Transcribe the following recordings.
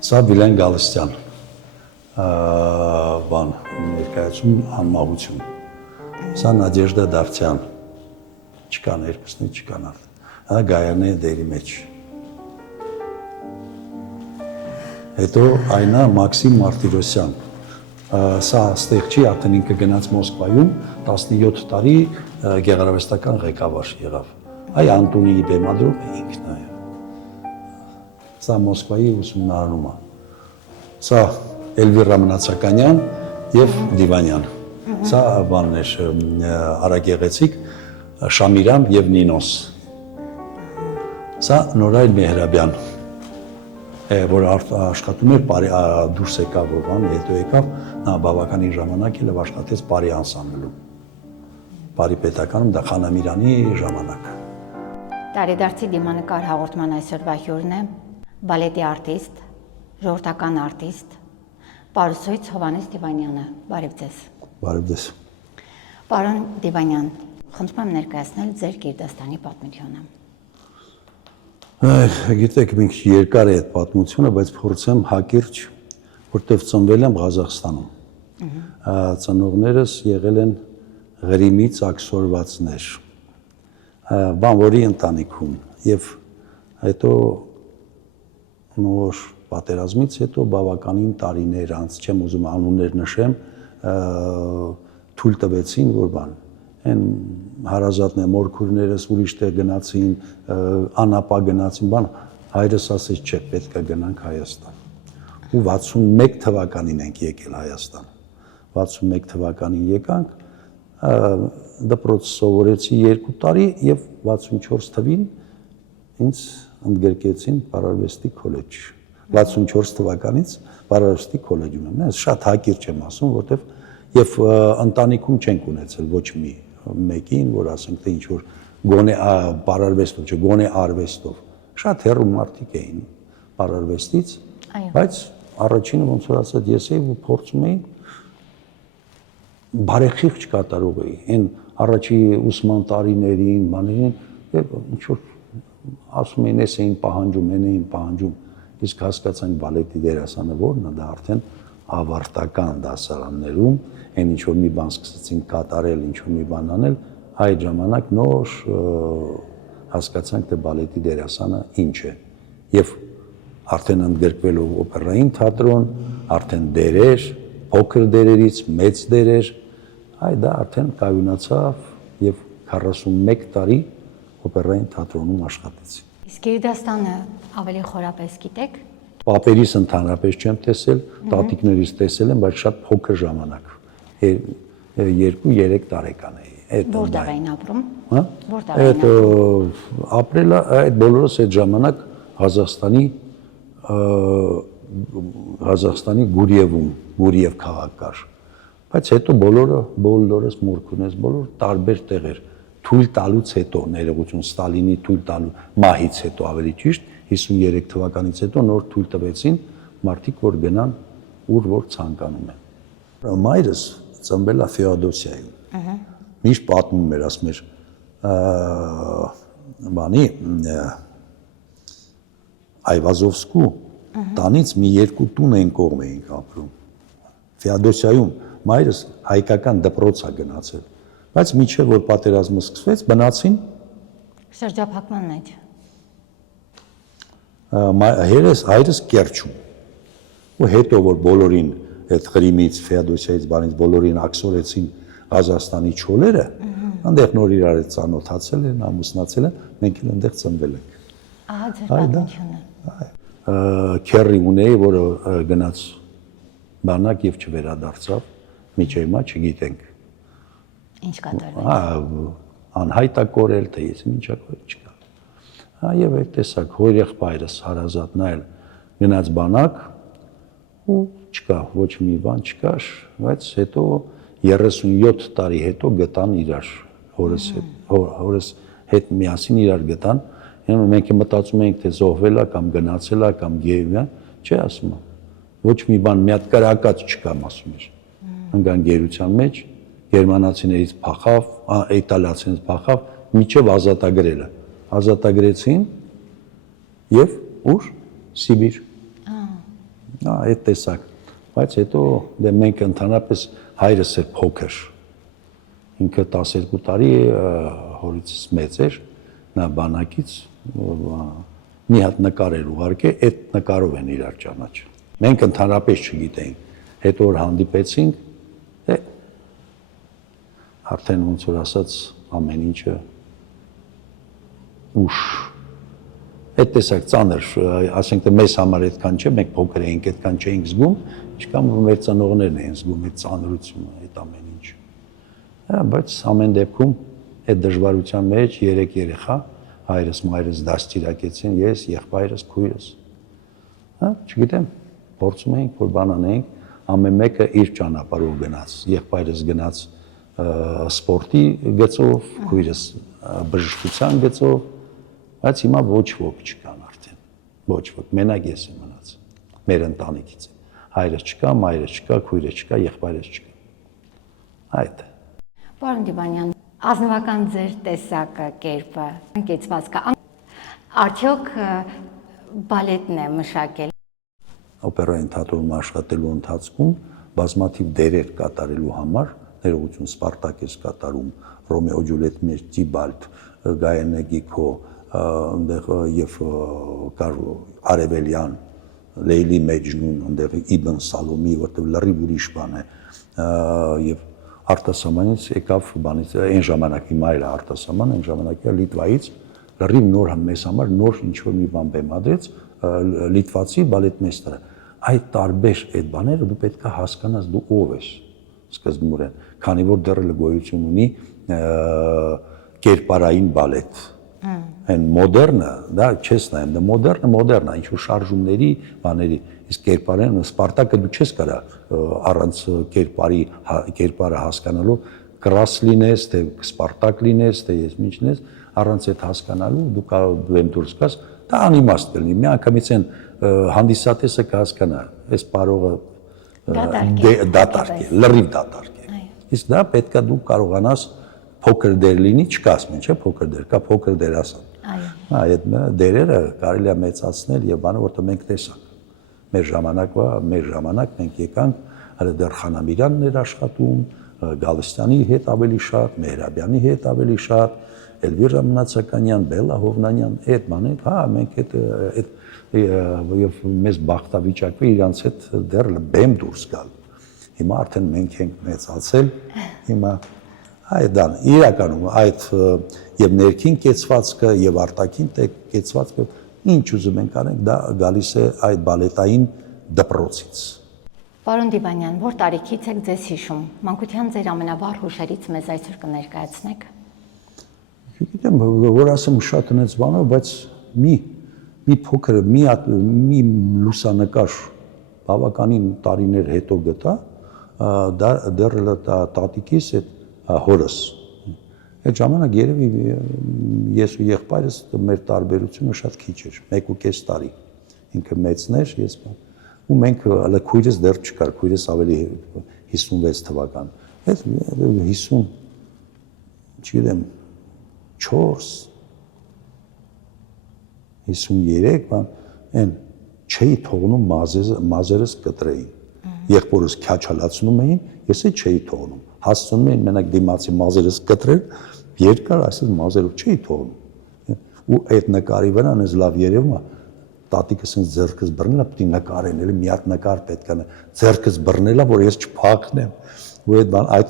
Սա Վիլեն Գալստյան, բան, ներկայացում անմահություն, սա Նադեժդա Դավթյան, չկան երկուսնի չկան դա Գայանե դերի մեջ, հետո այնա Մաքսիմ Մարտիրոսյան, սա ստեղ չի, արդեն ինքը գնաց Մոսկվայում, 17 տարի գեղարվեստական ղեկավար եղավ, այ Անտոնիի բեմադրում է ինքն է, սա Մոսկվայի ուսումնարանում է, սա Էլվիրա Մնացականյան և Դիվանյան, սա բաններ Արագեղեցիկ, Շամիրամ և Նինոս, սա Նորայր Մեհրաբյան, որ աշխատում էր դուրս եկավ, հետո եկավ, նա բավականին ժամանակ էլ աշխատեց Պարի անսամբլում, Պարի պետականում, դա Խանամիրանի ժամանակ։ Տարեդարձի դիմանկար հաղորդման այսօրվա հյուրն է բալետի արտիստ, ժողովրդական արտիստ, պարուսույց Հովհաննես Դիվանյանը, բարև ձեզ։ Բարև ձեզ։ Պարոն Դիվանյան, խնդրում եմ ներկայացնել ձեր Գիրդաստանի պատմությունը։ Գիտեք, մի քիչ երկար է այդ պատմությունը, բայց փորձեմ հակիրճ, որտեղ ծնվել եմ Ղազախստանում։ Ծնողներս եղել են Ղրիմից աքսորվածներ, բանվորի ընտանիքում եւ հետո նոր պատերազմից հետո բավականին տարիներ անց, չեմ ուզում անուններ նշեմ, թույլ տվեցին, որ բան են հարազատներ, մորքուրներս ուրիշ տեղ գնացին, անապա գնացին, բան, հայրս ասեց, չէ, պետք է գնանք Հայաստան։ Ու 61 թվականին ենք եկել Հայաստան։ 61 թվականին եկանք, դպրոց սովորեցի 2 տարի եւ 64 թվին ինձ ընդգրկեցին Պարարվեստի քոլեջ։ 64 թվականից Պարարվեստի քոլեջում եմ։ Ես շատ հակիրճ եմ ասում, որտեվ եւ ընտանիքում չենք ունեցել ոչ մի մեկին, որ ասենք թե ինչ որ գոնե պարարվեստով, չէ, գոնե արվեստով։ Շատ հեռու մարդիկ էին պարարվեստից, բայց առաջինը ոնց որ ասած ես էի ու փորձում էի բարեխիղճ կատարող էի։ Այն առաջի ուսման տարիներին, բաներին եւ ինչ որ ասում էին, էս էին պահանջում, այն էին պահանջում, իսկ հասկացանք բալետի դերասանը որն է, դա արդեն ավարտական դասարաններում այն ինչ որ մի բան սկսեցին կատարել, ինչ որ մի բան անել, այդ ժամանակ նոր հասկացանք, թե բալետի դերասանը ինչ է։ Եվ արդեն ընդգրկվելով օպերային թատրոն, արդեն դերեր, փոքր դերերից մեծ դերեր, այդ դա արդեն կայունացավ եւ 41 տարի օպերային թատրոնում աշխատեցի։ Իսկ Գիրդաստանը ավելի խորապես գիտեք։ Պապերիս ընդհանրապես չեմ տեսել, տատիկներից տեսել եմ, բայց շատ փոքր ժամանակ։ 2-3 տարեկան էի։ Որտեղ էին ապրում։ Հա։ Որտեղ էին ապրել այդ բոլորս այդ ժամանակ Ղազախստանի Գուրիևում, Գուրիև քաղաք կար։ Բայց հետո բոլորս մորքունես, բոլոր տարբեր տեղեր թույլ տալուց հետո, ներողություն Ստալինի թույլ տալու մահից հետո ավելի ճիշտ 53 թվականից հետո նոր թույլ տվեցին մարդիկ, որ գնան ուր որ ցանկանում են։ Մայրս ծնվել է Ֆեոդոսիայում։ Միշտ պատմում էր, ասում էր, բանի Այվազովսկու տանից մի 2 տուն են կողմ էինք ապրում։ Ֆեոդոսիայում մայրս հայկական դպրոց է գնացել, բայց մինչև որ պատերազմը սկսվեց, բնացին շրջափակման մեջ։ Հայրս Կերչում։ Ու հետո որ բոլորին այդ Ղրիմից, Ֆեոդոսիայից բանից բոլորին աքսորեցին Ղազախստանի չոլերը, այնտեղ նոր իրար հետ ծանոթացել են, ամուսնացել են, մենք էլ այնտեղ ծնվել ենք։ Ահա ձեր պատմությունը։ Քերրի ունեի, որը գնաց բանակ եւ չվերադարձավ, միջև հիմա չգիտենք։ Ինչ կատարվեց։ Անհայտ է կորել, թե ես ինչա կորել չկա։ Եվ այդ տեսակ հոր եղբայրս հարազատն էլ գնաց բանակ ու չկա, ոչ մի բան չկար, բայց հետո 37 տարի հետո գտան իրար, հորս հետ միասին իրար գտան, մենք մտածում ենք, թե զոհվել է կամ գնացել է կամ գեյվ է, չէ ասում եմ, ոչ մի բան մի հատ կրակած չկամ ասում էր, ընկան գերության մեջ, գերմանացիներից փախավ, իտալացիներից փախավ, միջև ազատագրելը, ազատագրեցին և ուր, Սիբիր, Այդ տեսակ, բայց հետո դե մենք ընդհանրապես հայրս էր փոքր, ինքը 12 տարի հորիցս մեծ էր, նա բանակից մի հատ նկար էր ուղարկել, այդ նկարով են իրար ճանաչել։ Մենք ընդհանրապես չգիտեինք, հետո որ հանդիպեցինք, դե արդեն ոնց որ ասած ամեն ինչը ուշ այդ տեսակ ծանր, ասենք թե մեզ համար այդքան չէ, մենք փոքր էինք, այդքան չէինք զգում, ինչքան մեր ծնողներն էին զգում այդ ծանրությունը, այդ ամեն ինչը։ Բայց ամեն դեպքում այդ դժվարության մեջ 3 երեխա, հայրս, մայրս դաստիարակեցին, ես, եղբայրս, քույրս։ Չգիտեմ, փորձում էինք, որ բան անենք, ամեն մեկը իր ճանապարհով գնաց, եղբայրս գնաց սպորտի գծով, քույրս բժշկության գծով, բայց հիմա ոչ ոք չկան արդեն, ոչ ոք, մենակ ես եմ մնացել, մեր ընտանիքից եմ, հայրս չկա, մայրս չկա, քույրս չկա, եղբայրս չկա, այդ է։ Պարոն Դիվանյան, ազնվական ձեր տեսակը, կերպը, կեցվածքը, արդյոք բալետն է մշակել։ Օպերային թատրոնում աշխատելու ընթացքում բազմաթիվ դերեր կատարելու համար, ներողություն, Սպարտակ ես կատարում, Ռոմեո Ջուլիետ մեջ Տիբալտ, Գայանե Գիքո, այնտեղ եւ կար Արևելյան, Լեյլի Մեջնուն, այնտեղ Իբն Սալոմի, որտեղ լրիվ ուրիշ բան է, եւ արտասահմանից եկավ բանից այն ժամանակի մայրը արտասահման, այն ժամանակի Լիտվայից լրիվ նոր մեզ համար նոր ինչ որ մի բան բեմադրեց լիտվացի բալետմեստերը։ Այդ տարբեր այդ բաները դու պետք է հասկանաս դու ով ես սկզբնորեն, քանի որ դեռ գոյություն ունի կերպարային բալետ։ Այն մոդեռնը, դա չես նայում, դա մոդեռնը, ինչ որ շարժումների, բաների, իսկ կերպարային Սպարտակը դու չես կարա առանց կերպարը հասկանալու կրաս լինես, թե Սպարտակ լինես, թե ես ինչ լինես, առանց այդ հասկանալու դու կարող դուրս գաս, դա անիմաստ կլինի։ Մի անգամից են հանդիսատեսը կհասկանա, այս պարողը դատարկ է, լրիվ դատարկ է։ Իսկ դա պետք է դու կարողանաս փոքր դեր լինի, չկա ասում, չէ՞, փոքր դեր, կա փոքր դերասան։ Այդ դերերը կարելի է մեծացնել եւ բանը, որտեղ մենք տեսանք։ Մեր ժամանակ մենք եկանք, հələ դեռ Խանամիրյանն էր աշխատում, Գալստյանի հետ ավելի շատ, Մեհրաբյանի հետ ավելի շատ, Էլվիրա Մնացականյան, Բելլա Հովնանյան, այդ բանը, մենք այդ եւ մեզ բախտավիճակվի իրանց հետ դեռ բեմ դուրս գալ։ Հիմա արդեն մենք ենք մեծացել, հիմա այդան իրականում այդ եւ ներքին կեցվածքը եւ արտաքին կեցվածքը ինչ ուզում ենք անենք, դա գալիս է այդ բալետային դպրոցից։ Պարոն Դիվանյան, որ տարիքից եք ձեզ հիշում, մանկության ձեր ամենավառ հուշերից մեզ այսօր կներկայացնեք։ Չգիտեմ, որ ասեմ շատ հնեց բանով, բայց մի փոքր մի լուսանկար բավականին տարիներ հետո գտա, դեռ տատիկիս այդ հորս։ Այդ ժամանակ երևի ես ու եղբայրս մեր տարբերությունը շատ քիչ էր, 1.5 տարի։ Ինքը մեծն էր, ես ու մենք հələ քույրս դեռ չկար, քույրս ավելի 56 թվական։ Այդ 50, չգիտեմ, 4 53 բան, այն չէի թողնում մազերս կտրեին։ Եղբորս քյաչալացնում էին, ես էլ չէի թողնում։ Հասցնում էին մենակ դիմացի մազերս կտրել, երկար այսպես մազերով չէի թողնում։ Ու այդ նկարի վրա այնպես լավ երևում է, տատիկս ինձ ձեռքս բռնել է, պետք է նկարեն, էլի մի հատ նկար պետք է ձեռքս բռնել է, որ ես չփախնեմ։ Ու այդ բան այդ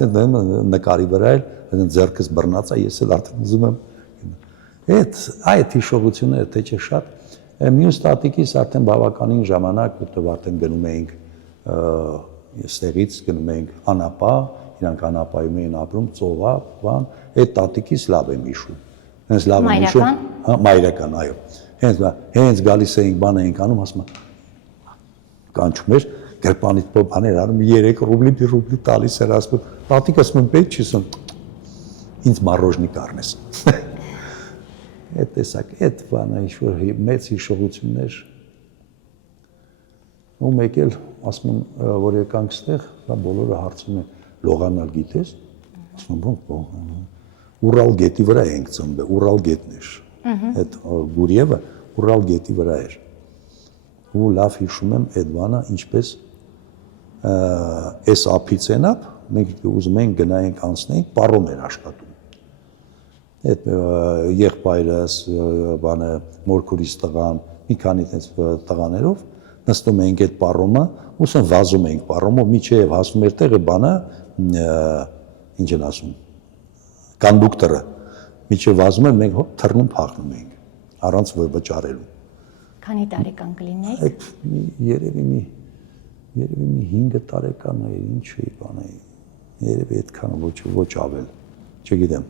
նկարի վրա էլ ձեռքս բռնած է, ես էլ արդեն ուզում եմ այդ հիշողությունները թե չէ շատ, մյուս տատիկիս արդեն բավականին ժամանակ, որտեղ արդեն գնում էինք ստեղից գնում էինք Անապա, իրանք Անապայում էին ապրում, ծովա, բան, այդ տատիկիս լավ եմ հիշում։ Հենց լավ եմ հիշում, մայրական, այո։ Հենց գալիս էինք, բան էինք անում, ասում կանչում էր, գրպանից բաներ անում, 3 ռուբլի տալիս էր, ասում տատիկ ասում եմ պետք չի ասում ինձ մառոժնիկ առնես։ Այդ տեսակ, այդ բանը ինչ-որ մեծ հիշողություններ ու մեկ էլ ասում եմ, որ եկանք ստեղ, բոլորը հարցում են լողանալ գիտես, ասում եմ, Ուրալ գետի վրա ենք ծնվել, Ուրալ գետն էր, այդ Գուրիևը Ուրալ գետի վրա էր, ու լավ հիշում եմ այդ բանը ինչպես այս ափից ենապ մենք ուզում ենք գնայինք անցնենք պարոմ էր աշխատում այդ եղբայրս բանը մորքուրից տղան մի քանի տղաներով նստում էինք այդ պարոմը ուսեն վազում էինք պարոմով միջև հասնում էր տեղը բանը ինչ են ասում կոնդուկտորը միջև վազում էր մենք հոп թռնում փախնում էինք առանց վճարելու Քանի տարեկան կլինեիք երևի մի 5 տարեկան էր ինչ էի բանը երևի այդքան ոչ ավել չգիտեմ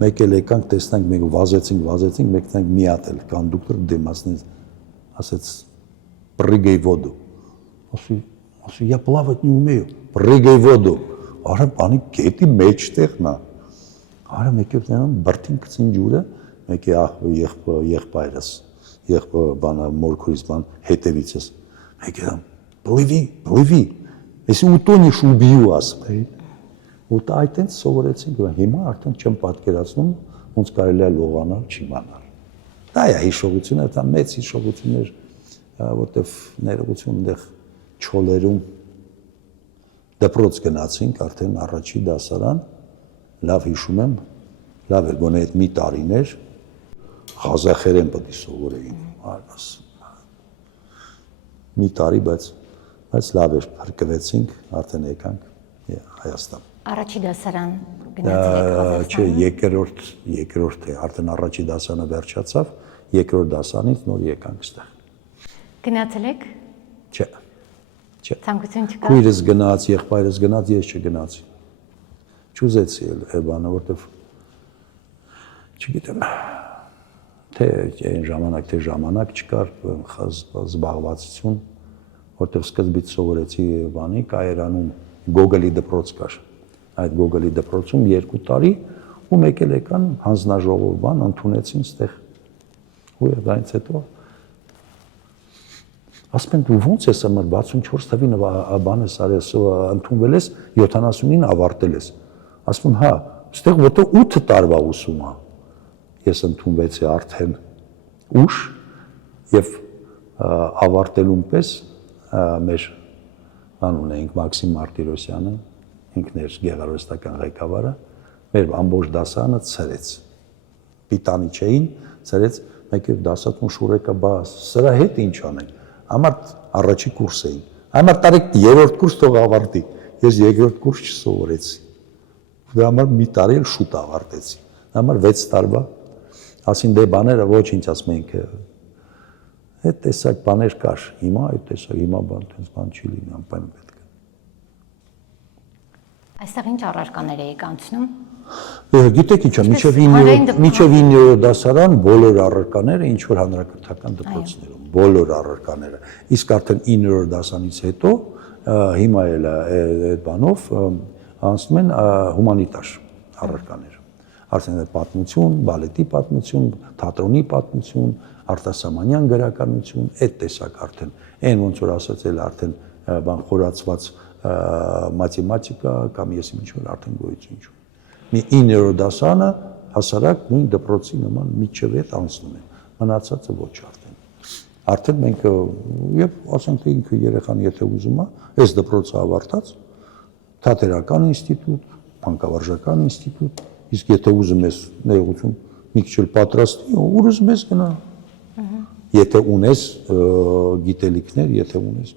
մեկ էլ եկանք տեսնանք մենք վազեցինք մեկ տանք մի հատ էլ կոնդուկտոր դեմասնից ասեց прыгай в воду ասի я плавать не умею прыгай в воду արա բանի գետի մեջտեղն է արա մեկ էլ տենան բրտին գցին ջուրը մեկ է եղբայրս բանը մորքուրից բան հետևիցս մեկ էլ плыви если утонешь убью ասում ու այդտենց սովորեցինք հիմա արդեն չեմ պատկերացնում ոնց կարելի է լողանալ չիմանալ դա է հիշողությունը դա մեծ հիշողություն էր որտեվ ներողություն այնտեղ չոլերում դպրոց գնացինք արդեն առաջի դասարան լավ հիշում եմ լավ էր գոնե այդ մի տարիներ ղազախերեն պետք է սովորեին մի տարի բայց լավ էր փրկվեցինք արդեն եկանք Հայաստան Առաջի դասարան գնացել չէ երկրորդ է արդեն առաջի դասանը վերջացավ երկրորդ դասանից նոր եկանք ստեղ Գնացել եք Չէ Ցանկություն չկա Քույրս գնաց եղբայրս գնաց ես չգնացի Չուզեցի էլ բանը որտեվ չգիտեմ թե այն ժամանակ չկար զբաղվածություն որտեվ սկզբից սովորեցի բանի կայարանում Գոգոլի դպրոց կար այդ Գոգոլի դպրոցում 2 տարի ու մեկ էլ եկան հանձնաժողով բան ընդունեցին ստեղ ու դրանից հետո ասում են դու ո՞նց ես ամր 64 թվին բանես արես ընդունվել ես 79 ավարտել ես ասում եմ հա ստեղ որտեղ 8 տարվա ուսում է ես ընդունվեցի արդեն ուշ եւ ավարտելուն պես մեր անունը ենք Մաքսիմ Մարտիրոսյանը ինքն էր գեղարվեստական ղեկավարը մեր ամբողջ դասարանը ցրեց պիտանի չէին ցրեց մեկ էլ դասատուն շուրեկա բա սրա հետ ինչ անենք համար առաջի կուրս էին համար տարեք 3-րդ կուրս թող ավարտի ես 2-րդ կուրս չսովորեցի դրա համար մի տարի էլ շուտ ավարտեցի համար 6 տարվա ասին դե բաները ոչինչ ասում ենք այդ տեսակ բաներ կար հիմա այդ տեսակ հիմա բան չի լինի անպայման պետք է Այստեղ ինչ առարկաներ էիք անցնում Գիտեք ինչա միջև 9-րդ դասարան բոլոր առարկաները ինչ որ հանրակրթական դպրոցներում բոլոր առարկաները իսկ արդեն 9-րդ դասանից հետո հիմա էլ այդ բանով անցնում են հումանիտար առարկաներ արդեն պատմություն, բալետի պատմություն, թատրոնի պատմություն, արտասահմանյան գրականություն, այդ տեսակ արդեն այն ոնց որ ասած էլ արդեն բան խորացված մաթեմատիկա կամ ես ինչ որ արդեն գոյություն չունի մի 9-րդ դասանը հասարակ նույն դպրոցի նման միջև այդ անցնում են մնացածը ոչ արդեն մենք եւ ասենք թե ինքը երեխան եթե ուզում է այս դպրոցը ավարտած թատերական ինստիտուտ, բանկավարժական ինստիտուտ իսկ եթե ուզում ես ներողություն մի քիչ էլ պատրաստի ուր ուզում ես գնա եթե ունես գիտելիքներ եթե ունես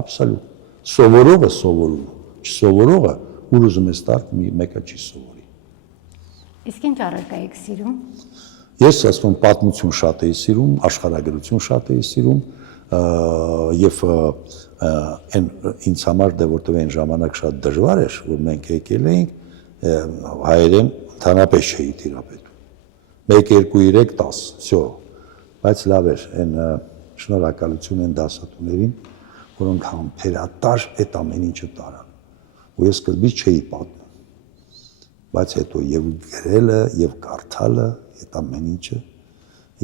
աբսոլյուտ սովորողը սովորում չսովորողը ուր ուզում ես տար մեկը չի սովորի Իսկ ինչ առարկա եք սիրում Ես ասում եմ պատմություն շատ էի սիրում, աշխարհագրություն շատ էի սիրում եւ ինձ համար դե որտեղ այն ժամանակ շատ դժվար էր, որ մենք եկել էինք հայերեն ընդհանրապես չէի տիրապետում։ 1 2 3 10, всё։ Բայց լավ էր, այն շնորհակալություն են դասատուներին, որոնք համբերատար այդ ամեն ինչը տարան։ Ու ես սկզբից չէի պատմում։ Բայց հետո եւ գրելը եւ կարդալը այդ ամեն ինչը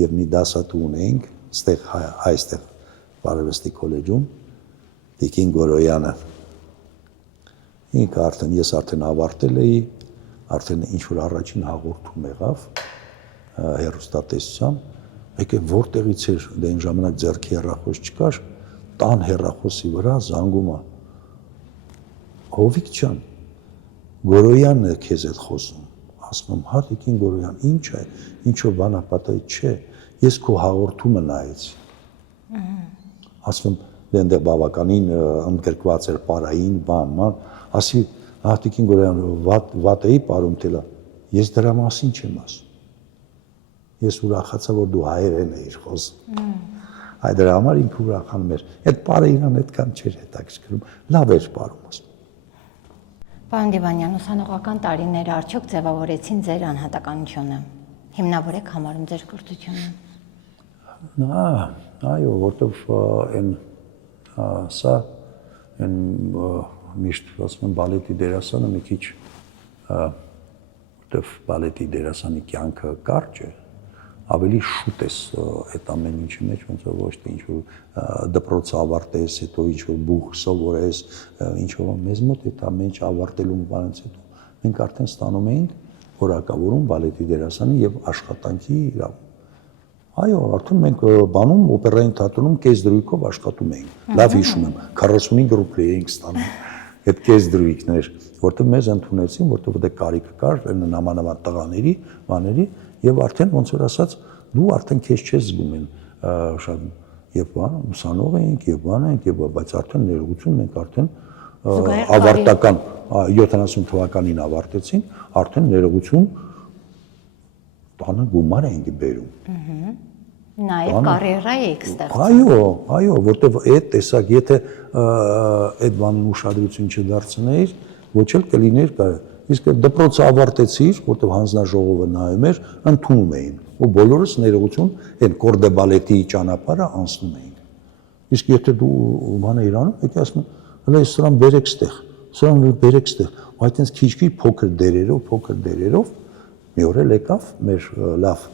եւ մի դասատու ունեինք այստեղ այստեղ Բարևեստի քոլեջում Տիկին Գորոյանը ինքը ես արդեն ավարտել էի արդեն ինչ որ առաջին հաղորդում եղավ հերոստատեսությամբ Եկեք որտեղից էր դե այն ժամանակ ձեռքի հեռախոս չկար, տան հեռախոսի վրա զանգում է Հովիկ ջան, Գորոյանն է քեզ հետ խոսում։ Ասում եմ, հա Տիկին Գորոյան, ինչ է, ինչով բանապատay չէ, ես քո հաղորդումը նայեցի։ Ասում եմ, դե այնտեղ բավականին ընդգրկված էր պարային բան, ասի, հա Տիկին Գորոյան, վատ էի պարում թելա, ես դրա մասին չեմ ասում։ Ես ուրախացա, որ դու հայերեն էիր խոսում։ Այդ դրա համար ինքը ուրախանում էր։ Այդ պարը իրան այդքան չէր հետաքրքրում, լավ էր պարում ասում։ Պարոն Դիվանյան, ուսանողական տարիները արդյոք ձևավորեցին ձեր անհատականությունը։ Հիմնավոր եք համարում ձեր կրթությունը։ Այո, որտեվ այն սա այն միշտ ասում են բալետի դերասանը մի քիչ որտեվ բալետի դերասանի կյանքը կարճ է, ավելի շուտ ես այդ ամեն ինչի մեջ, ոնց որ ոչ թե ինչ-որ դպրոցը ավարտես, հետո ինչ-որ բուխ սովորես, ինչ-որ մեզ մոտ այդ ամեն ինչ ավարտելու բանից հետո մենք արդեն ստանում էինք որակավորում բալետի դերասանի եւ աշխատանքի իրավունք։ Այո, արդեն մենք բանում օպերային թատրոնում կես դրույքով աշխատում էինք։ Լավ հիշում եմ, 45 ռուբլի էինք ստանում։ Այդ կես դրույքներ, որտեղ մեզ ընդունեցին, որտեղ դե կարիքը կար նամանավան տղաների, բաների, եւ արդեն ոնց որ ասած, դու արդեն քեզ չես զգում են շատ եւ բան, ուսանող էինք եւ բան էինք եւ բայց արդեն ներողություն մենք արդեն ավարտական 70 թվականին ավարտեցին, արդեն ներողություն տանը գումար էինք բերում։ Նաև կարիերա եք ստեղծում։ Այո, որտեվ այդ տեսակ, եթե այդ բանին ուշադրություն չդարձնեիր, ոչ էլ կլիներ կար։ Իսկ դպրոցը ավարտեցիր, որտեվ հանձնաժողովը նայում էր, ընդունում էին, ու բոլորս ներողություն այն կորդե բալետի ճանապարհը անցնում էին։ Իսկ եթե դու բանը իրանում, եկի ասում, հələ սրան բերեք ստեղ, սրան բերեք ստեղ, ու այդտենց քիչ-քիչ փոքր դերերով մի օր էլ եկավ մեր լավ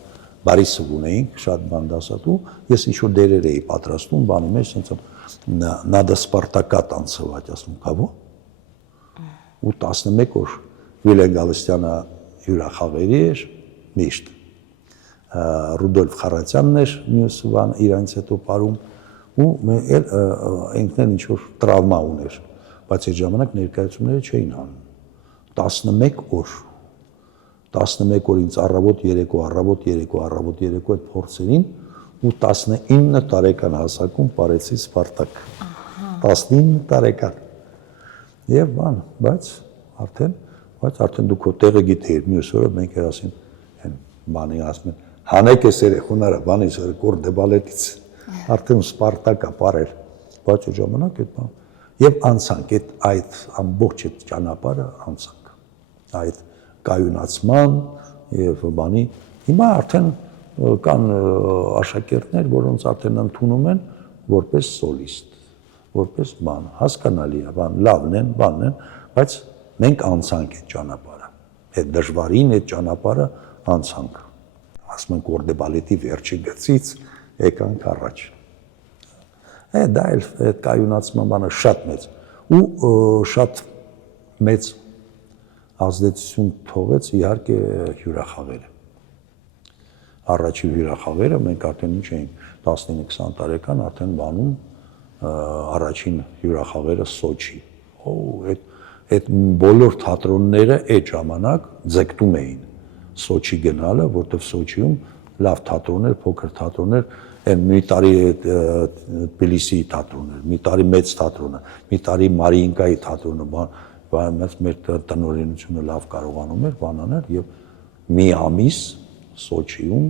Բարիսով ունեինք, շատ բան դասատու, ես ինչ-որ դերեր էի պատրաստում, բանում էր, ասենց «Надо Спартака танцевать», ասում, «Կավո»։ Ու 11 օր Վիլեն Գալստյանը հյուրախաղերի էր, միշտ։ Ռուդոլֆ Խարատյանն էր մյուս բան իրանց հետո պարում, ու ինքն էլ ինչ-որ տրավմա ուներ, բայց այդ ժամանակ ներկայացումները չէին անում։ 11 օր ինձ առավոտ երեկո այդ փորձերին ու 19 տարեկան հասակում պարեցի Սպարտակ։ 19 տարեկան։ Եվ բան, բայց արդեն դու քո տեղը գիտեիր, մյուս օրը մենք էր ասին, այն բանի ասում են, հանեք էս երեխուները, բանից կորդե բալետից, արդեն Սպարտակա պարել, բայց այդ ժամանակ այդ բան, եւ անցանք, այդ ամբողջ այդ ճանապարհը անցանք, այդ կայունացման եւ բանի, հիմա արդեն կան աշակերտներ, որոնց արդեն ընդունում են որպես սոլիստ, որպես բան, հասկանալի է, բան, լավն են, բանն են, բայց մենք անցանք այդ ճանապարհը, այդ դժվարին այդ ճանապարհը անցանք, ասում են կորդե բալետի վերջի գծից եկանք առաջ։ Դա էլ այդ կայունացման բանը շատ մեծ ու շատ մեծ ազդեցություն թողեց իհարկե հյուրախաղերը։ Առաջի հյուրախաղերը մենք արդեն ինչ էինք 19-20 տարեկան արդեն բանում առաջին հյուրախաղերը Սոչի։ Այդ բոլոր թատրոնները այդ ժամանակ ձգտում էին Սոչի գնալը, որտեղ Սոչիում լավ թատրոններ, փոքր թատրոններ, այն մի տարի Թբիլիսիի թատրոններ, մի տարի մեծ թատրոնը, մի տարի Մարիինկայի թատրոնը, բայց մեր տնօրինությունը լավ կարողանում էր բանանել եւ մի ամիս Սոչիում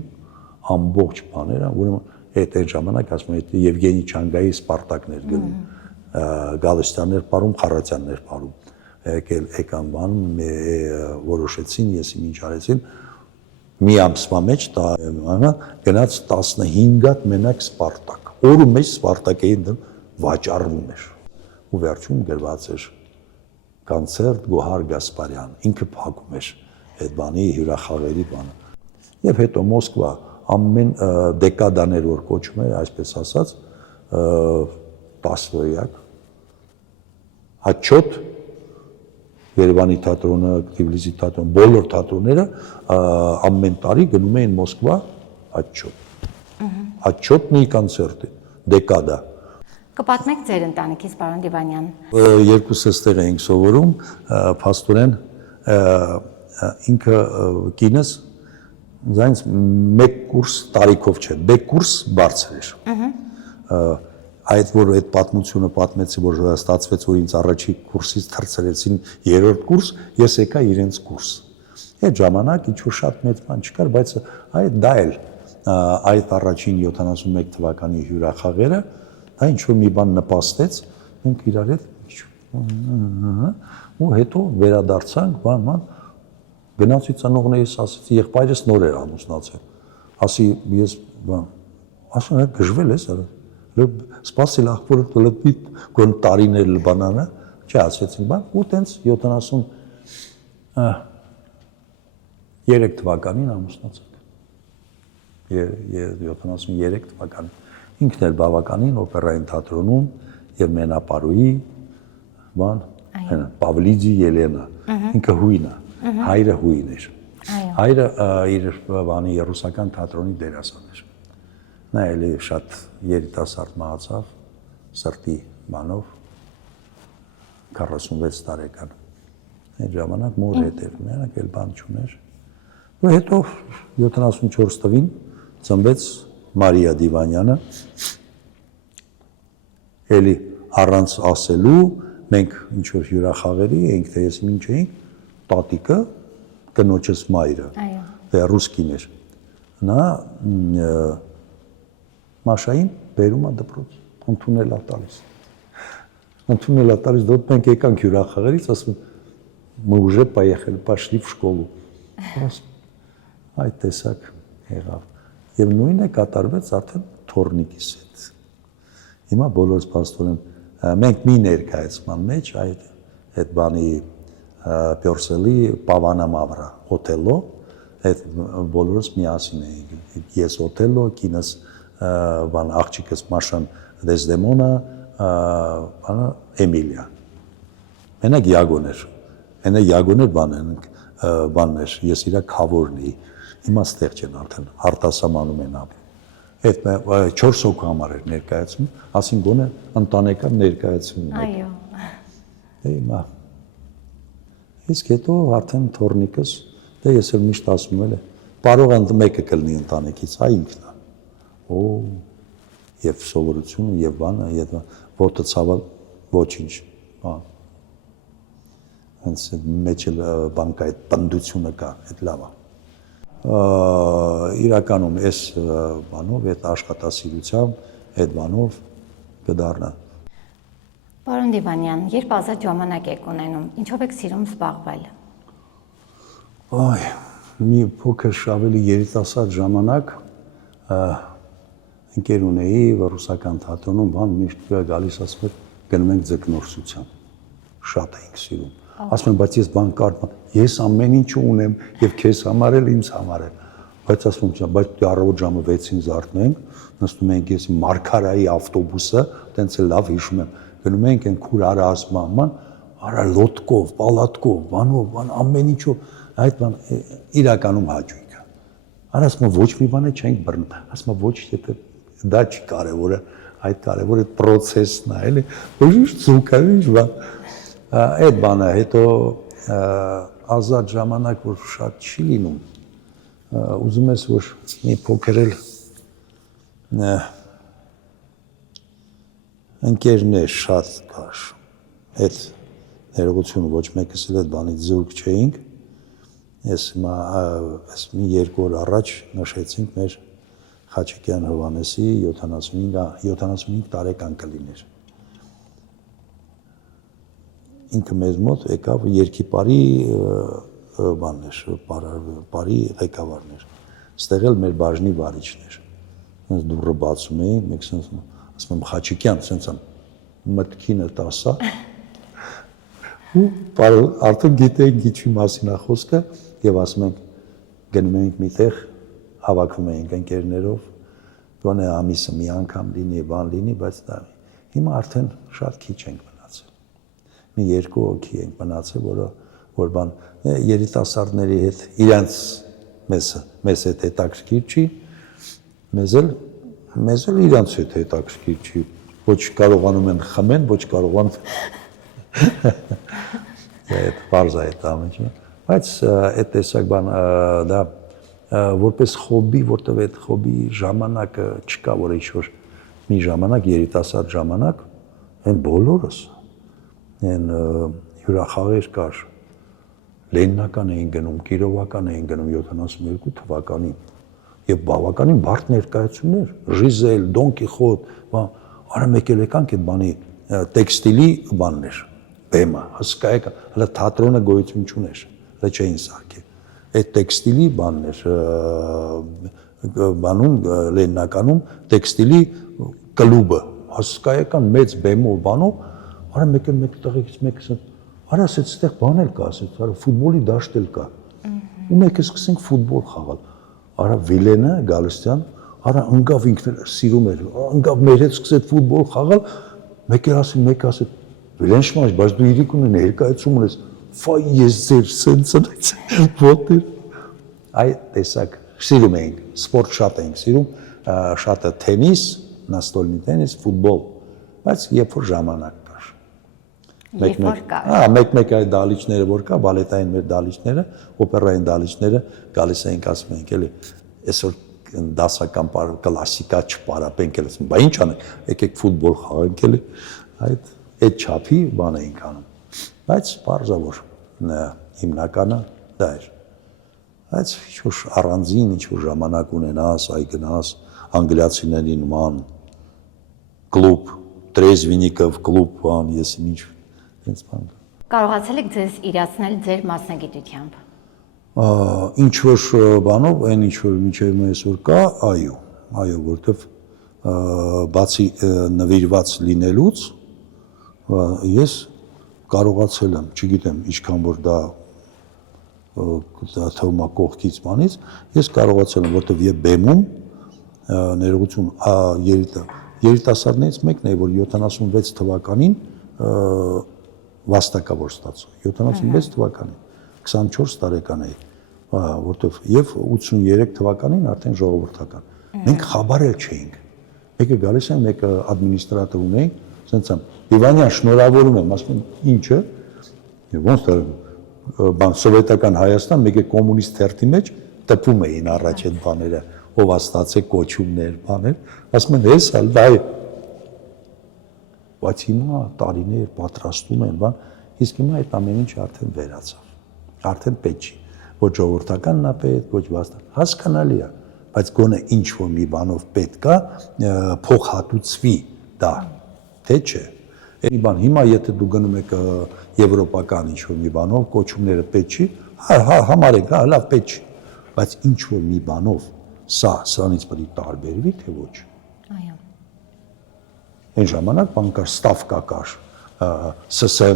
ամբողջ բաները, ուրեմն այդ ժամանակ ասում եմ Եվգենի Չանգայի Սպարտակներ գնում, Գալստյաններ պարում, Խարատյաններ պարում, եկան բան որոշեցին, ես ինչ արեցին, մի ամսվա մեջ գնաց 15 հատ մենակ Սպարտակ, օրը մեջ Սպարտակային վաճառվում էր ու վերջում գրված էր կոնցերտ Գոհար Գասպարյան, ինքը փակում էր այդ բանի հյուրախաղերի բանը։ Եվ հետո Մոսկվա ամեն դեկադաներ որ կոչում է, այսպես ասած, 10-օրյակ հաճոտ Երևանի թատրոնը, Թբիլիսի թատրոնը, բոլոր թատրոնները ամեն տարի գնում էին Մոսկվա հաճոտ։ Отчетные концерты, դեկադա։ Կպատմեք ձեր ընտանիքից, պարոն Դիվանյան։ Երկու սեստեր էինք սովորում, փաստորեն ինքը կինս զայնց մեկ կուրս տարիքով չէ, մեկ կուրս բարձր էր։ Այդ որ այդ պատմությունը պատմեցի, որ ստացվեց, որ ինձ առաջի կուրսից թռցրեցին երրորդ կուրս, ես եկա իրենց կուրս։ Այդ ժամանակ ինչ որ շատ մեծ բան չկար, բայց այդ դա էլ այդ առաջին 71 թվականի հյուրախաղերը, դա ինչ որ մի բան նպաստեց, մենք իրար հետ ու հետո վերադարձանք, բան գնացի ծնողներիս ասեցի, եղբայրս նոր էր ամուսնացել։ Ասի ես ասում եմ գժվել ես, սպասել ախորը լպիտ գոն տարիներ լբանանը, չէ ասեցին բան, ու տենց 73 թվականին ամուսնացանք։ 73 թվականին։ Ինքն էլ բավականին օպերային թատրոնում եւ մենապարուի բան, Պավլիդի Ելենա, ինքը հույն է, հայրը հույն էր։ Հայրը իր բանի ռուսական թատրոնի դերասան էր։ Նա էլի շատ երիտասարդ մահացավ, սրտի բանով 46 տարեկան։ Այդ ժամանակ մոր հետ էր, մենակ էլ բան չուներ։ Ու հետո 74 թվին ծնվեց Մարիա Դիվանյանը, էլի առանց ասելու, մենք ինչ-որ հյուրախաղերի էինք, թե ես ինչ էինք, տատիկը, կնոջս մայրը, դե ռուսկին էր, նա Մաշային բերում է դպրոց, ընդունել է տալիս։ Ընդունել է տալիս, դոտ մենք եկանք հյուրախաղերից, ասում мы уже поехали, пошли в школу։ Այդ տեսակ եղավ։ Եվ նույնը կատարվեց արդեն թորնիկիս հետ։ Հիմա բոլորս փաստորեն մենք մի ներկայացման մեջ այդ բանի Պյորսելի Պավանամավրա Օթելլո այդ բոլորս միասին էինք։ Ես Օթելլո, կինս բան աղջիկս Մաշան Դեսդեմոնա, բանը Էմիլիա։ Մենակ Յագոն էր։ Հենա Յագոն էր բանն էր, ես իրա քավորն էի։ Հիմա ստեղ չեն արդեն, արտասամանում են ապրում։ Այդ 4 հոգու համար էր ներկայացում, ասին գոնե ընտանեկան ներկայացում։ Այո։ Հիմա իսկ հետո արդեն թորնիկս, դե ես էլ միշտ ասում եմ, կարող են մեկը կլինի ընտանեկից, այ ինքն է։ Օ, եւ սովորությունը, եւ բանը, եւ ոտը ցավալ ոչինչ, բան։ Հենց մեջ էլ բանկա այդ պնդությունը կա, այդ լավ է։ Իրականում այս բանով, այդ աշխատասիրությամբ, այդ բանով կդառնա։ Պարոն Դիվանյան, երբ ազատ ժամանակ եք ունենում, ինչով եք սիրում զբաղվել։ Այ, մի փոքր ավելի երիտասարդ ժամանակ ընկեր ունեի ռուսական թատրոնում, բան միշտ գալիս ասում էր գնում ենք ձկնորսության։ Շատ էինք սիրում։ Ասում եմ, բայց ես բան կարդամ, ես ամեն ինչ ունեմ եւ քեզ համար էլ ինձ համար էլ։ Բայց ասում եմ, բայց առավոտ ժամը 6-ին զարթնենք, նստում ենք ես Մարկարայի ավտոբուսը, տենց էլ լավ հիշում եմ։ Գնում ենք այն քուրարը ասում աման, արա լոտկով, պալատկով, բանով, բան ամեն ինչով, այդ բան իրականում հաճույք է։ Ասում եմ, ոչ մի բան չենք բռնում։ Ասում եմ, ոչ եթե դա չի կարևորը, այդ կարևորը process-ն է, էլի, ոչ զուգա, ինչ բան։ Այդ բանը հետո ազատ ժամանակ որ շատ չի լինում, ուզում ես որ մի փոքր էլ ընկերներ շատ կար, այդ ներողությունը ոչ մեկս էլ այդ բանից զուրկ չէինք, ես մի երկու օր առաջ նշեցինք մեր Խաչիկյան Հովհաննեսի 75 տարեկան կլիներ։ Ինքը մեզ մոտ եկավ երկիպարի բաններ, բարի ղեկավարն էր։ Ստեղ էլ մեր բաժնի վարիչն էր։ Մենք դուռը բացում էինք, մենք ասում եմ Խաչիկյան, ասենց մտքինը տասա։ Ու արդեն գիտեինք ինչի մասին է խոսքը եւ ասում ենք գնում ենք միտեղ հավաքվում էինք ընկերներով, գոնե ամիսը մի անգամ լինի, բան լինի, բայց դա հիմա արդեն շատ քիչ ենք մնացել։ Մի երկու հոգի ենք մնացել, որ բան երիտասարդների հետ իրանց մեզ հետ հետաքրքիր չի, մեզ էլ մեզ էլ իրանց հետ հետաքրքիր չի, ոչ կարողանում են խմեն, ոչ կարողանում այդ բարձ է այդ ամենը, բայց այդ տեսակ բան դա որպես խոբի, որտեղ այդ խոբի ժամանակը չկա, որ ինչ-որ մի ժամանակ, երիտասարդ ժամանակ, այն բոլորս, այն հյուրախաղեր կար, Լենինական էին գնում, Կիրովական էին գնում 72 թվականին եւ բավականին բարդ ներկայացումներ, Ժիզել, Դոն Կիխոտ, արա մեկ էլ եկանք այդ բանի տեքստիլի բաններ, բեմը, հսկայական, հələ թատրոնը գոյություն չուներ, հələ չէին սարքել։ Այդ տեքստիլի բաններ, բանում Լենինականում տեքստիլի կլուբը, հսկայական մեծ բեմով բանով, արա մեկ էլ մեկ տղեկից մեկը Արա ասեց, այդտեղ բան էլ կա, ասեց, արա ֆուտբոլի դաշտ էլ կա։ Ու մեկ սկսենք ֆուտբոլ խաղալ։ Արա Վիլենը Գալստյան, արա ընկավ ինքն էլ սիրում էր, ընկավ մեր հետ սկսեց ֆուտբոլ խաղալ, մեկ ասեց, Վիլեն շմաշ, բայց դու իրիկուն ներկայացում ունես, ֆայ ես ձեր սենցնից ոտեր։ Այ տեսակ, սիրում էինք, սպորտ շատ էինք սիրում, շատը թենիս, նաստոլնի թենիս, ֆուտբոլ, բայց երբ որ ժամանակ մեկ-մեկ այդ դալիճները որ կա, բալետային մեր դալիճները, օպերային դալիճները գալիս էինք ասում ենք էլի, այսօր դասական կլասիկա չպարապենք էլ, բա ինչ անենք, եկեք ֆուտբոլ խաղանք էլի, այդ չափի բան էինք անում, բայց պարզավոր հիմնականը դա էր, բայց ինչ-որ առանձին, ինչ-որ ժամանակ ունենաս, այ գնաս, անգլիացիների նման կլուբ, Տրեզվինիկով կլուբ, բան, ես ինչ Կարողացել եք ձեզ իրացնել ձեր մասնագիտությամբ։ Ինչ-որ բանով, այն ինչ-որ մինչև այսօր կա, այո, որտեվ բացի նվիրված լինելուց, ես կարողացել եմ, չգիտեմ, ինչքան որ դա թվում է կողքից բանից, ես կարողացել եմ, որտեվ եւ բեմում ներողություն երիտասարդներից մեկն է, որ 76 թվականին վաստակավոր ստացա 76 թվականին 24 տարեկան էի որտեվ եւ 83 թվականին արդեն ժողովրդական մենք խաբար էլ չէինք մեկը գալիս է մեկը ադմինիստրատոր ունեին ասենց եմ Իվանյան շնորհավորում եմ ասում եմ ինչը ոնց բան սովետական Հայաստան մեկը կոմունիստ թերթի մեջ տպում էին առաջ այդ բաները ով աստացե կոչումներ բաներ ասում են ես ալ դա բայց հիմա տարիներ պատրաստում են, բան, իսկ հիմա այդ ամեն ինչ արդեն վերացավ, արդեն պետք չի, ոչ ժողովրդականն է պետք, ոչ վաստակ, հասկանալի է, բայց գոնե ինչ-որ մի բանով պետք է փոխհատուցվի դա, թե չէ, մի բան, հիմա եթե դու գնում եք եվրոպական ինչ-որ մի բանով, կոչումները պետք չի, համարեք, լավ պետք չի, բայց ինչ-որ մի բանով սրանից պետք է տարբերվի, թե ոչ։ Այո։ Այն ժամանակ բան կար, Ստավկա կար, ՍՍՄ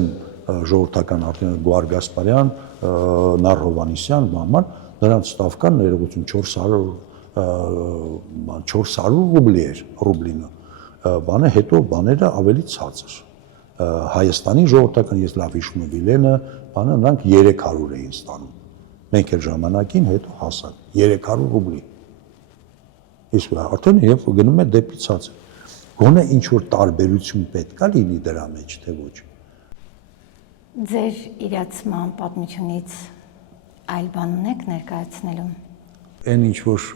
ժողովրդական արտոնոմ Գուար Գասպարյան, Նար Հովանիսյան, բանման, նրանց Ստավկան ներողություն 400 ռուբլի էր, ռուբլինը, բանը հետո բաները ավելի ցածր, Հայաստանի ժողովրդական, ես լավ հիշում եմ Վիլենը, բանը նրանք 300 էին ստանում, մենք էլ ժամանակին հետո հասան, 300 ռուբլի, իսկ արդեն երբ գնում է դեպի ցածր, գոնե ինչ-որ տարբերություն պետք է լինի դրա մեջ, թե ոչ։ Ձեր իրացման պատմությունից այլ բան ունեք ներկայացնելու։ Այն ինչ-որ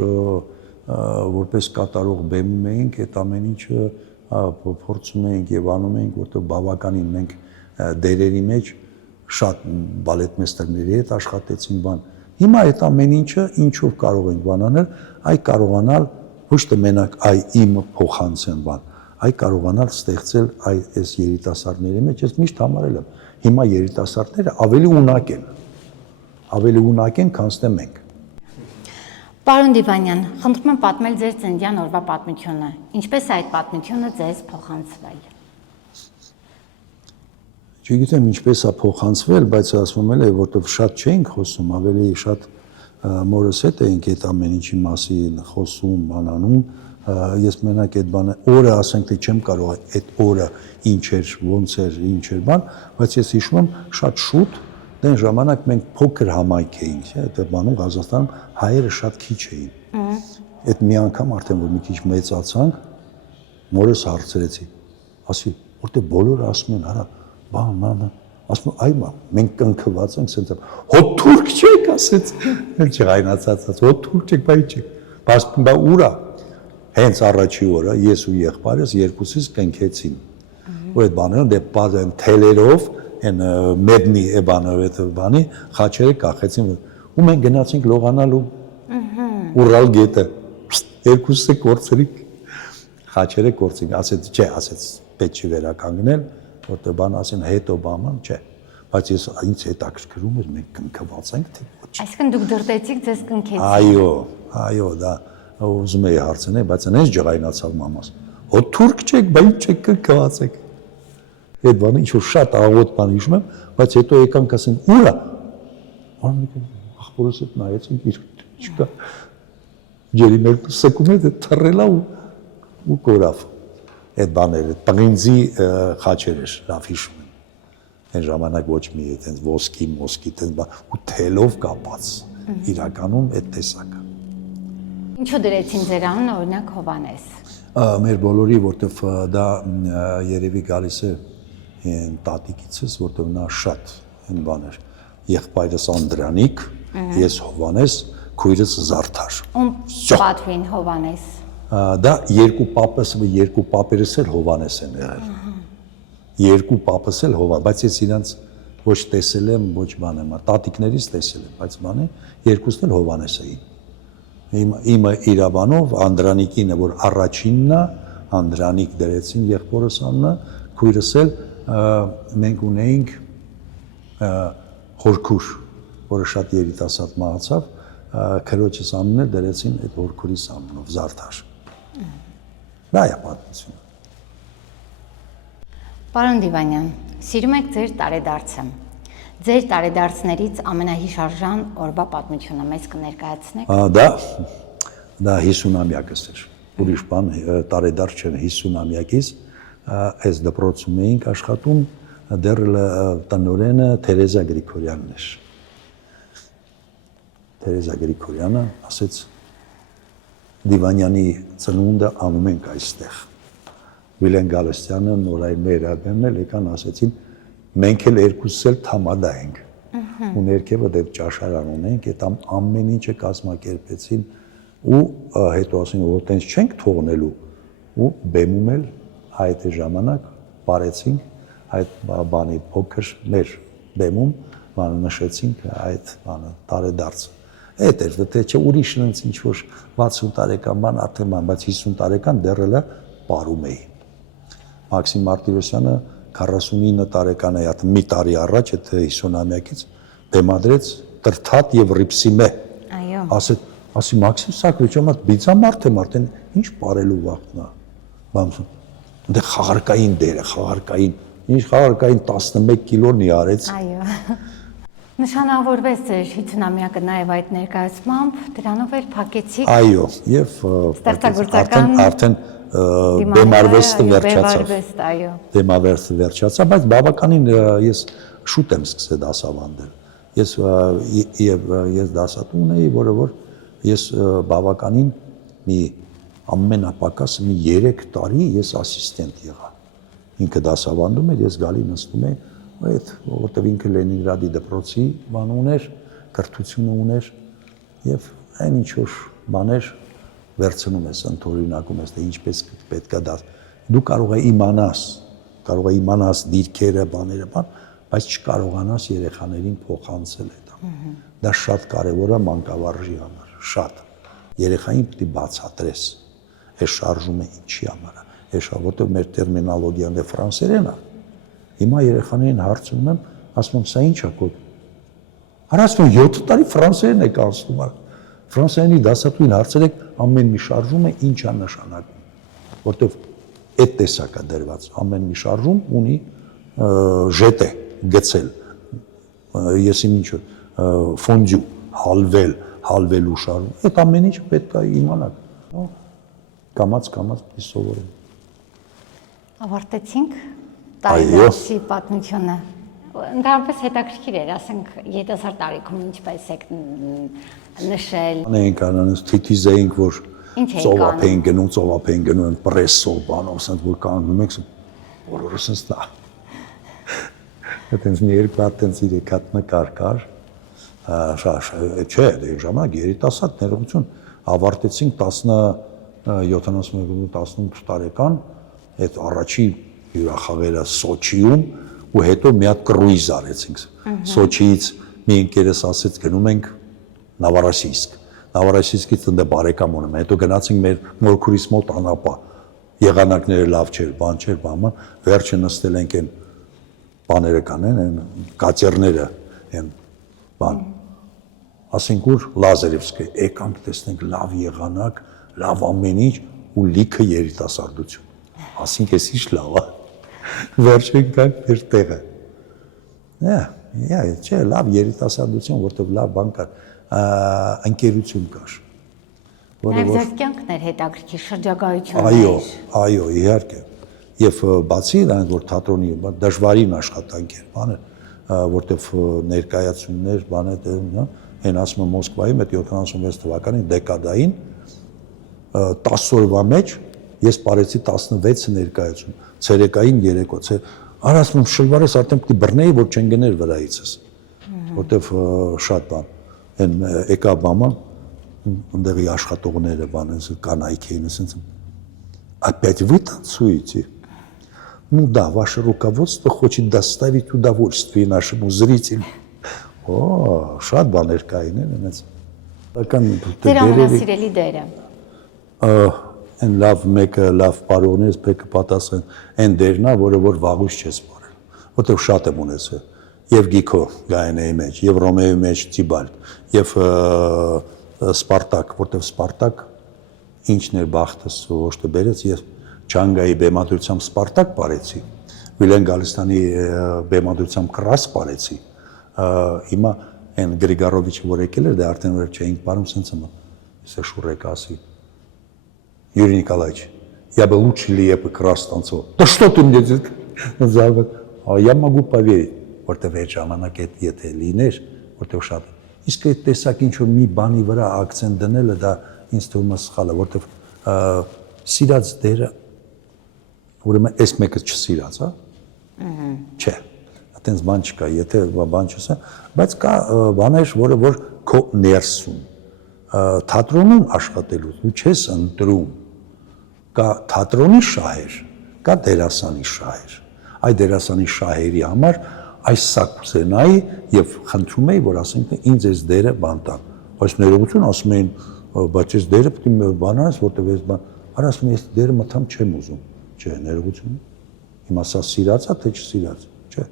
որպես կատարող բեմում էինք, այդ ամեն ինչը փորձում էինք եւ անում էինք, որտեղ բավականին մենք դերերի մեջ շատ բալետմեստերների հետ աշխատեցինք բան։ Հիմա այդ ամեն ինչը ինչով կարող ենք բանանել, այ կարողանալ ոչ թե մենակ այ իմը փոխանցեն բան, այ կարողանալ ստեղծել այս երիտասարդների մեջ, ես միշտ համարել եմ, հիմա երիտասարդները ավելի ունակ են, քան թե մենք։ Պարոն Դիվանյան, խնդրում եմ պատմել ձեր ծննդյան օրվա պատմությունը, ինչպես այդ պատմությունը ձեզ փոխանցվել։ Չգիտեմ ինչպես է փոխանցվել, բայց ասում եմ, որտեղ շատ չէինք խոսում, ավելի շատ մորս հետ էինք այդ ամեն ինչի մասին խոսում, բանանում, ես մենակ այդ բանը օրը ասենք թե չեմ կարող այդ օրը ինչ էր, ոնց էր, ինչ էր բան, բայց ես հիշում եմ շատ շուտ, դեն ժամանակ մենք փոքր համայնք էինք, այդ բանում Ղազախստանում հայերը շատ քիչ էին։ Այդ մի անգամ արդեն որ մի քիչ մեծացանք, մորս հարցրեցի, ասի, որտե բոլորը ասում են, արա, բան, ասում եմ, այ մենք կնքված ենք, սենց հո թուրք չեք, ասեց, չղայնացած, հո թուրք չեք, բայ չեք, բասպն բա ուրա, հենց առաջի օրը ես ու եղբայրս երկուսից կնքեցին, ու այդ բաներով դե բազեն թելերով, են մեդնի էբանով այդ բանի, խաչերը կախեցին, ու մենք գնացինք լողանալու Ուրալ գետը, երկուսը կորցրիկ, խաչերը կորցրիկ, ասեց, չէ, ասեց, պետք չի վերականգնել, որտեղ բան ասեն հետո բաման, չէ, բայց ես ինձ հետաքրքրում էր, մենք կնքված ենք, թե ոչ։ Այսինքն դուք դրտեցիք, ձեզ կնքեցիք։ Այո, դա ուզում էի հարցնել, բայց այնպես ջղայնացավ մամաս։ Հո թուրք չեք, բայց չեք կնքված եք։ Այդ բանը ինչ որ շատ աղոտ բան հիշում եմ, բայց հետո եկանք ասեն, ուրա։ Ախորս հետ նայեցինք, չկա։ Ջերի մեր սկում է թռելա ու կորավ։ Այդ բաները, պղինձի խաչեր էր, լավ հիշում եմ։ Այն ժամանակ ոչ մի այդպես ոսկի, այդպես բան, ու թելով կապած։ Իրականում այդ տեսակը։ Ինչու դրեցին ձեր անունը, օրինակ Հովանես։ Մեր բոլորի, որտեվ դա երևի գալիս է տատիկիցս, որտեվ նա շատ այն բաներ։ Եղբայրս Անդրանիկ, ես Հովանես, քույրս Զարդար։ Ում պատվին Հովանես։ Դա երկու պապերս էլ Հովանես են եղել։ Երկու պապս էլ Հովանես, բայց ես իրանց ոչ տեսել եմ, ոչ բան եմ, տատիկներից տեսել եմ, բայց բանը երկուսն էլ Հովանես էին։ Իմը իրավանով Անդրանիկինը, որ առաջինն է, Անդրանիկ դրեցին եղբորս անունը, քույրս էլ մենք ունեինք Հորքուր, որը շատ երիտասարդ մահացավ, քրոջս անունը դրեցին այդ Հորքուրիս անունով Զարդար։ Դա է պատմությունը։ Պարոն Դիվանյան, սիրում եք ձեր տարեդարձը։ Ձեր տարեդարձներից ամենահիշարժան օրվա պատմությունը մեզ կներկայացնեք։ Դա 50-ամյակս էր։ Ուրիշ բան տարեդարձ չէ 50-ամյակից, այս դպրոցում էինք աշխատում, դեռ տնօրենը Թերեզա Գրիգորյանն էր։ Թերեզա Գրիգորյանը ասեց Դիվանյանի ծնունդը անում ենք այստեղ։ Վիլեն Գալստյանը, Նորային Մերաբյանն էլ եկան ասեցին մենք էլ երկուսս էլ թամադա ենք։ Ու ներքևը դեպ ճաշարան ունենք, այդ ամեն ինչը կազմակերպեցին ու հետո ասին որ տենց չենք թողնելու ու բեմում էլ այդ ժամանակ բարեցինք այդ բանի փոքր մեր բեմում բանը նշեցինք այդ բանը տարեդարձը։ Այդ էր, դե չէ ուրիշն ինչ որ 60 տարեկան բան արդեն բան, բայց 50 տարեկան դեռ էլ ապարում էի։ Մաքսիմ Մարտիրոսյանը 49 տարեկան է, մի տարի առաջ այդ 50-ամյակից բեմադրեց Տրթատ եւ Ռիփսիմե։ Այո։ Ասի Մաքսիմ Սակրիչ, ամա բիծամարդ եմ արդեն ինչ ապարելու վաղտնա։ Բամսում։ Դե խաղարկային դեր է, խաղարկային։ Ինչ խաղարկային 11 կիլոնի արեց։ Այո։ Նշանավորվեց ձեր 50-ամյակը նաև այդ ներկայացմամբ, դրանով էլ փակեցիք։ Այո, եւ արդեն բեմարվեստը վերջացավ։ Այո։ Բեմարվեստը վերջացավ, բայց բավականին ես շուտ եմ սկսել դասավանդել։ Ես դասատու ունեի, որը որ ես բավականին մի ամենապակաս մի 3 տարի ես ասիստենտ եղա։ Ինքը դասավանդում էր, ես գալի նստում էի, այդ որտեղ ինքը Լենինգրադի դպրոցի բան ուներ, կրթությունը ուներ եւ այն ինչ որ բաներ վերցնում ես, ընդօրինակում ես, թե ինչպես պետք է դա։ Դու կարող ես իմանաս դիրքերը, բաները, բայց չկարողանաս երեխաներին փոխանցել դա։ Դա շատ կարևոր է մանկավարժի համար, շատ։ Երեխային պետք է բացատրես։ Այս շարժումը ինչի համար է։ Այս որտեղ մեր տերմինոլոգիան դե ֆրանսերեն է։ Հիմա երեխաներին հարցնում եմ, ասում եմ, սա ի՞նչ է կոդ։ Հարցնում 7 տարի ֆրանսերեն եք անցնում։ Ֆրանսերենի դասատուին հարցրեք ամեն մի շարժումը ինչ է նշանակում, որտեղ այդ տեսակը դրված ամեն մի շարժում ունի ժետե գցել, ես ինչ ֆոնդյու, հալվելու շարժում, այդ ամեն ինչ պետք է իմանալ, կամաց սովորել։ Ավարտեցինք տարեդարձի պատմությունը։ Ընդհանրապես հետաքրքիր էր, ասենք, երիտասարդ տարիքում ինչպես եք նշել։ Անենք անանց թիթիզ էինք, որ Ինչ էիք ծովափ էին գնում, պրեսով, բանով, ասենք որ կանգնում ենք, բոլորը ասենց դա։ Այդպես մի երկու հատ տենց 3 հատ նկար կար, չէ, դե ժամանակ երիտասարդ ներողություն, ավարտեցինք 17-18 տարեկան, այդ առաջի հյուրախաղերը Սոչիում ու հետո մի հատ կրուիզ արեցինք։ Սոչիից մի ընկերս ասեց գնում ենք Նավարոսիյսկ։ Նավարոսիյսկից ընդ բարեկամ ունեմ, հետո գնացինք մեր մորքուրիս մոտ անապա։ Եղանակները լավ չէր, բան չէր, բան, վերջը նստել ենք այն բաները կանեն, այն կատերները, այն բան։ Ասենք որ Լազարևսկը եկանք տեսնենք լավ եղանակ, լավ ամեն ինչ ու լիքը երիտասարդություն։ Ասենք էս ինչ լավ է։ Վերջը գանք մեր տեղը։ Չէ, լավ երիտասարդություն, որտեղ լավ բան կար, ընկերություն կար։ Նաև ձեր կյանքն էր հետաքրքիր, շրջագայությունն էր։ Այո, իհարկե։ Եվ բացի դրանից, որ թատրոնի դժվարին աշխատանք էր, բան էր, որտեղ ներկայացումներ, բան էր, այն ասում եմ Մոսկվայում այդ 76 թվականի դեկադային 10 օրվա մեջ ես parեցի 16 ներկայացում, ցերեկային երեկո, ասում եմ շլվարես արդեն պիտի բռնեի, որ չեն գներ վրայիցս, որտեղ շատ բան, այն եկա բամը, ընդեղի աշխատողները բան, կանայք էին, ասենց, опять вы танцуете? Ну да, ваше руководство хочет доставить удовольствие нашему зрителю. Օ, շատ բաներ կային, այնց։ Ձեր ամենասիրելի դերը։ Այն լավ մեկը լավ պարոնես, մեկը պատասխան, այն դերն է, որը որ վաղուց չես πάρել, որտեղ շատ եմ ունեցել։ Եվ Գիքո Գայանեի մեջ, եւ Ռոմեոյի մեջ Տիբալտ, եւ Սպարտակ, որտեղ Սպարտակ ինչն էր բախտս ոչ թե բերեց, եւ Չանգայի բեմադրությամբ Սպարտակ parեցի, Վիլեն Գալստանի բեմադրությամբ Կրաս parեցի։ Հիմա այն Գրիգարովիչը որ եկել էր, դե արդեն որ չէինք πάρում, սենց եմ, если Шурек ասի, Юрий Николаевич, я бы лучше ли я бы Крас танцевал. Да что ты мне здесь? Я могу поверить, որտեղ այդ ժամանակ այդ եթե լիներ, որտեղ շատ։ Իսկ այդ տեսակ ինչ-որ մի բանի վրա ակցենտ դնելը դա ինձ թվում է սխալ է, որտեղ սիրած դերը, ուրեմն այս մեկը չսիրած, հա։ Չէ։ Այդպես բան չկա, եթե բան չսա, բայց կա բաներ, որը որ քո ներսում թատրոնում աշխատելու ու չես ընտրում, կա թատրոնի շահեր, կա դերասանի շահեր։ Այդ դերասանի շահերի համար այս սա կուզենայի եւ խնդրում եի, որ ասենք թե ինձ այս դերը բան տան։ Բայց ներողություն ասում էին, բայց այս դերը պետք է բան անես, որտեղ այս բան, արա ասում ես դերը մտամ չեմ ուզում։ Չէ, ներողություն։ Հիմա սա սիրած է, թե չսիրած։ Չէ։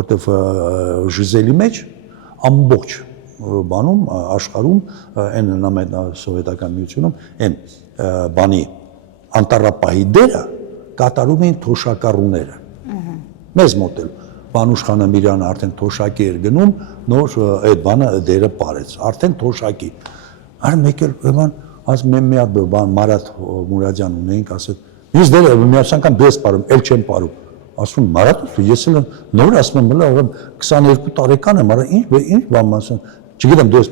Որտեղ Ժիզելի մեջ ամբողջ բանում աշխարհում այն նամետ սովետական միությունում այն բանի անտառապահի դերը կատարում էին թոշակառուները։ Մեզ մոտ էլ Վանուշ Խանամիրյանը արդեն թոշակի էր գնում, նոր այդ բանը դերը parեց, արդեն թոշակի։ Այլ մեկ էլ բան, ասում եմ մի հատ բան Մարատ Մուրադյան ունեինք, ասել, ես դերը միած անգամ դες parում, էլ չեմ parում։ Ասում Մարատ, ես էլ նոր ասում եմ, 22 տարեկան եմ, արա ինչ բան ասում, չգիտեմ դες։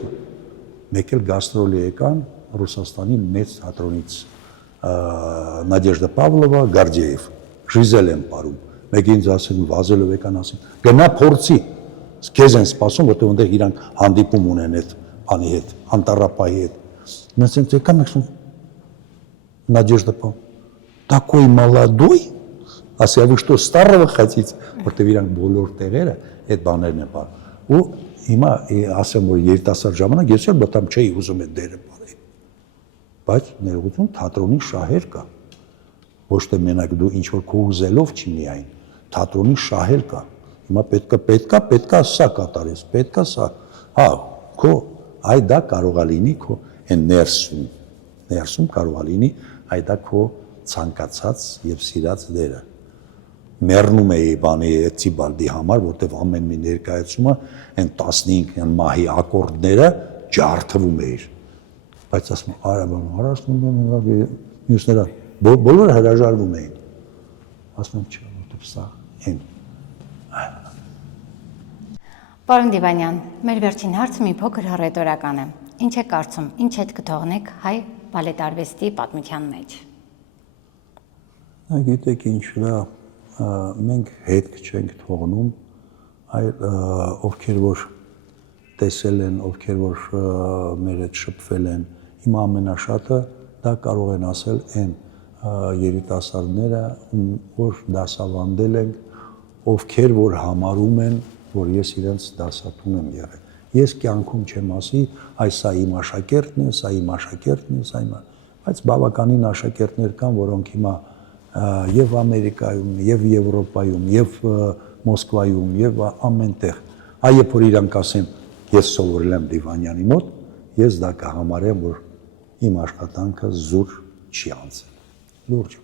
Մեկ էլ գաստրոլի եկան Ռուսաստանի մեծ թատրոնից Նադեժդա Պավլովա, Գարդիեև, Ժիզել եմ parում։ Մեկը ինձ ասել վազելով եկան ասին, գնա փորձի, քեզ են սպասում, որտեղ այնտեղ իրանք հանդիպում ունեն այդ բանի հետ, անտառապահի հետ։ Մենք ասենք եկան, ասում Նադեժդա Պավ, такой молодой, ասի вы что, старого хотите, որտեղ իրանք բոլոր տեղերը այդ բաներն են բան։ Ու հիմա ասեմ որ երիտասարդ ժամանակ ես էլ բտամ չէի ուզում այդ դերը բարի։ Բայց ներողություն թատրոնի շահեր կա։ Ոչ թե մենակ դու ինչ որ քո ուզելով չի միայն, թատրոնի շահեր կա։ Հիմա պետքա սա կատարես, պետքա սա։ Հա, քո այ դա կարող է լինի քո այն ներսում կարող է լինի այ դա քո ցանկացած եւ սիրած դերը։ Մեռնում էի բանի Տիբալդի համար, որտեվ ամեն մի ներկայացումը այն 15 մահի ակորդները ջարդվում էր։ Բայց ասում արա մյուսները բոլորը հրաժարվում էին։ Ասում չէ, որտեվ սա այն։ Պարոն Դիվանյան, մեր վերջին հարցը մի փոքր հռետորական է։ Ինչ է կարծում, ինչ հետ կթողնեք հայ բալետարվեստի պատմության մեջ։ Գիտեք ինչ դա մենք հետք չենք թողնում, այլ ովքեր որ տեսել են, ովքեր որ մեր հետ շփվել են, հիմա ամենաշատը դա կարող են ասել այն երիտասարդները, որ դասավանդել են, ովքեր որ համարում են, որ ես իրենց դասատուն եմ եղել։ Ես կյանքում չեմ ասի, այ սա իմ աշակերտն է, սա իմ աշակերտն է, սա իմ, բայց բավականին աշակերտներ կան, որոնք հիմա եւ Ամերիկայում, եւ Եվրոպայում, եւ Մոսկվայում, եւ ամենտեղ, երբ որ իրանք ասեն, ես սովորել եմ Դիվանյանի մոտ, ես դա կհամարեմ, որ իմ աշխատանքը զուր չի անցել։ Լուրջ